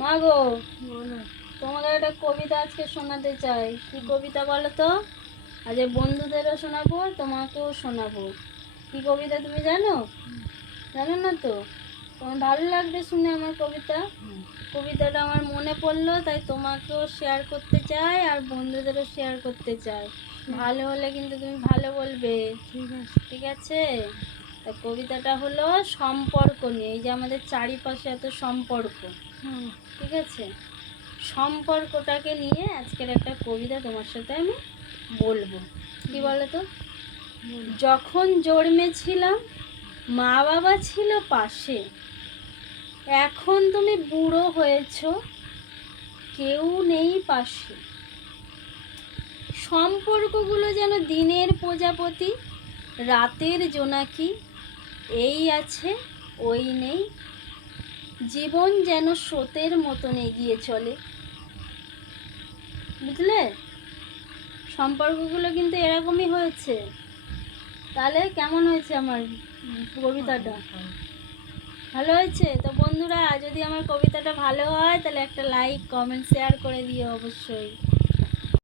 মা গো, তোমাকে একটা কবিতা আজকে শোনাতে চাই। কি কবিতা বলো তো? আজ বন্ধুদেরও শোনাবো, তোমাকেও শোনাবো। কি কবিতা তুমি জানো? জানো না তো? তোমার ভালো লাগবে শুনে আমার কবিতা। কবিতাটা আমার মনে পড়লো, তাই তোমাকেও শেয়ার করতে চাই আর বন্ধুদেরও শেয়ার করতে চাই। ভালো হলে কিন্তু তুমি ভালো বলবে। ঠিক আছে? তা কবিতাটা হলো সম্পর্ক নিয়ে। এই যে আমাদের চারিপাশে এত সম্পর্ক, ঠিক আছে, সম্পর্কটাকে নিয়ে আজকের একটা কবিতা তোমার সাথে আমি বলবো। কি বলো তো? যখন জন্মেছিলাম মা বাবা ছিল পাশে, এখন তুমি বুড়ো হয়েছো, কেউ নেই পাশে। সম্পর্কগুলো যেন দিনের প্রজাপতি, রাতের জোনাকি, এই আছে ওই নেই। জীবন যেন স্রোতের মতন এগিয়ে চলে। বুঝলে? সম্পর্কগুলো কিন্তু এরকমই হয়েছে। তাহলে কেমন হয়েছে আমার কবিতাটা? ভালো হয়েছে তো বন্ধুরা? যদি আমার কবিতাটা ভালো হয় তাহলে একটা লাইক কমেন্ট শেয়ার করে দিও অবশ্যই।